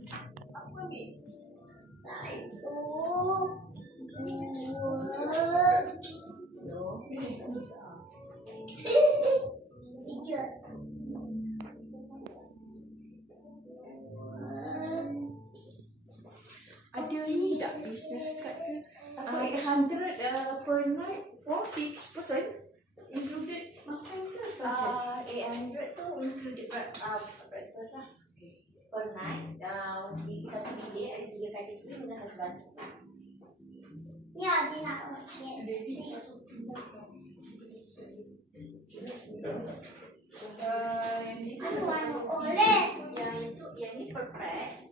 Aku ambil. Satu, dua, tiga. Ada ni tak business card tu? 800 per night for 6 person included makan ke saja? 800 tu included breakfast lah. Per night, di satu bilik ada 3 katil tidur dengan 1 bantal. Ni ada nak pakai. Yang ni Anu oleh. yang ni per press.